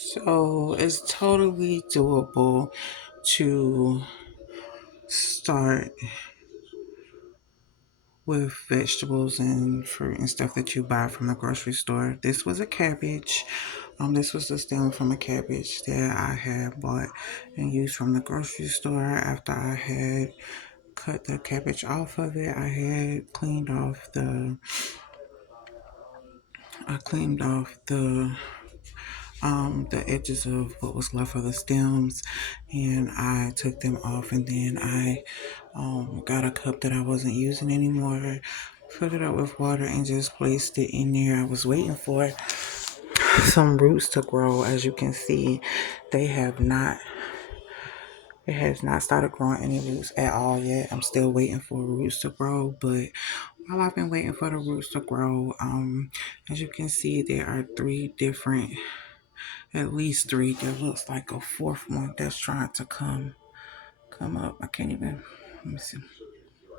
So it's totally doable to start with vegetables and fruit and stuff that you buy from the grocery store. This was a cabbage. This was the stem from a cabbage that I had bought and used from the grocery store. After I had cut the cabbage off of it, I cleaned off the edges of what was left of the stems, and I took them off, and then I got a cup that I wasn't using anymore, filled it up with water, and just placed it in there. I was waiting for some roots to grow. As you can see, they have not it has not started growing any roots at all yet. I'm still waiting for roots to grow, but while I've been waiting for the roots to grow, as you can see, there are at least three. There looks like a fourth one that's trying to come up. I can't even. Let me see.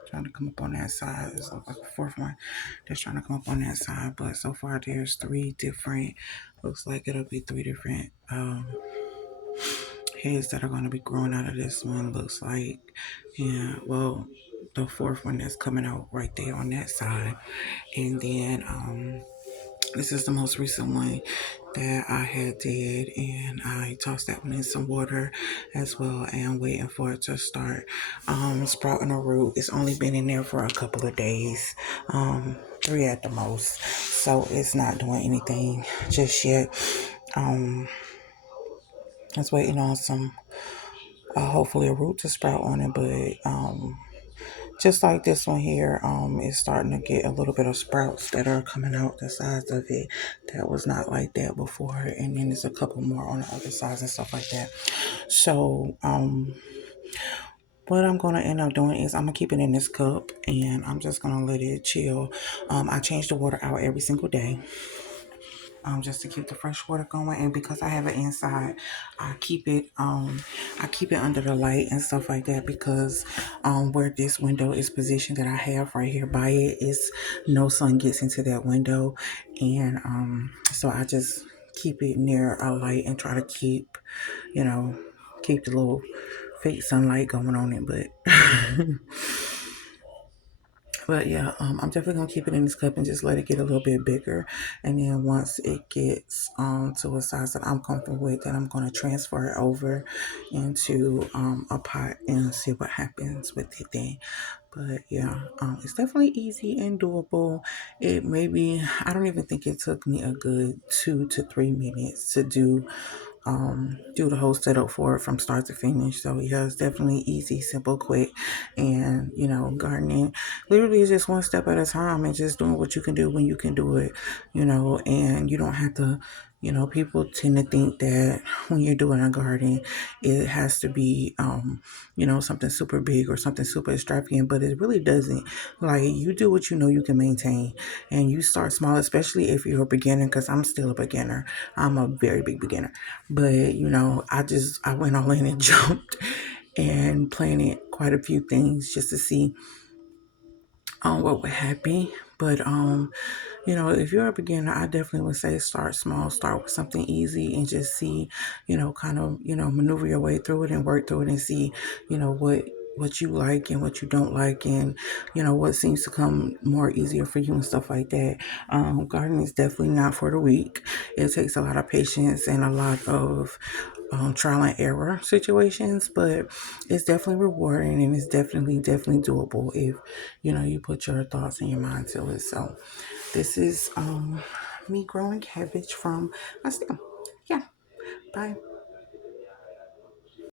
Trying to come up on that side. There's like a fourth one that's trying to come up on that side. But so far, there's three different. Looks like it'll be three different heads that are going to be growing out of this one. Looks like, yeah. Well, the fourth one that's coming out right there on that side, and then this is the most recent one that I had did, and I tossed that one in some water as well, and waiting for it to start sprouting a root. It's only been in there for a couple of days, 3 at the most, so it's not doing anything just yet. I was waiting on some, hopefully a root to sprout on it, but just like this one here, it's starting to get a little bit of sprouts that are coming out the sides of it. That was not like that before. And then there's a couple more on the other sides and stuff like that. So, what I'm going to end up doing is I'm going to keep it in this cup and I'm just going to let it chill. I change the water out every single day. Just to keep the fresh water going, and because I have it inside, I keep it under the light and stuff like that, because where this window is positioned that I have right here by it is no sun gets into that window, and so I just keep it near a light and try to you know keep the little fake sunlight going on it, but yeah, I'm definitely gonna keep it in this cup and just let it get a little bit bigger. And then once it gets to a size that I'm comfortable with, then I'm gonna transfer it over into a pot and see what happens with it then. But yeah, it's definitely easy and doable. It maybe I don't even think it took me a good 2 to 3 minutes to do the whole setup for it from start to finish. So yeah, it's definitely easy, simple, quick, and gardening literally is just one step at a time and just doing what you can do when you can do it, and you don't have to. People tend to think that when you're doing a garden, it has to be, something super big or something super extravagant, but it really doesn't. Like, you do what you know you can maintain, and you start small, especially if you're a beginner, because I'm still a beginner. I'm a very big beginner. But, I went all in and jumped and planted quite a few things just to see what would happen. But if you're a beginner, I definitely would say start small, start with something easy and just see, kind of, maneuver your way through it and work through it and see, what you like and what you don't like, and what seems to come more easier for you and stuff like that. Gardening is definitely not for the weak. It takes a lot of patience and a lot of trial and error situations, but it's definitely rewarding, and it's definitely doable if you put your thoughts and your mind to it. So this is me growing cabbage from my stem. Yeah. Bye.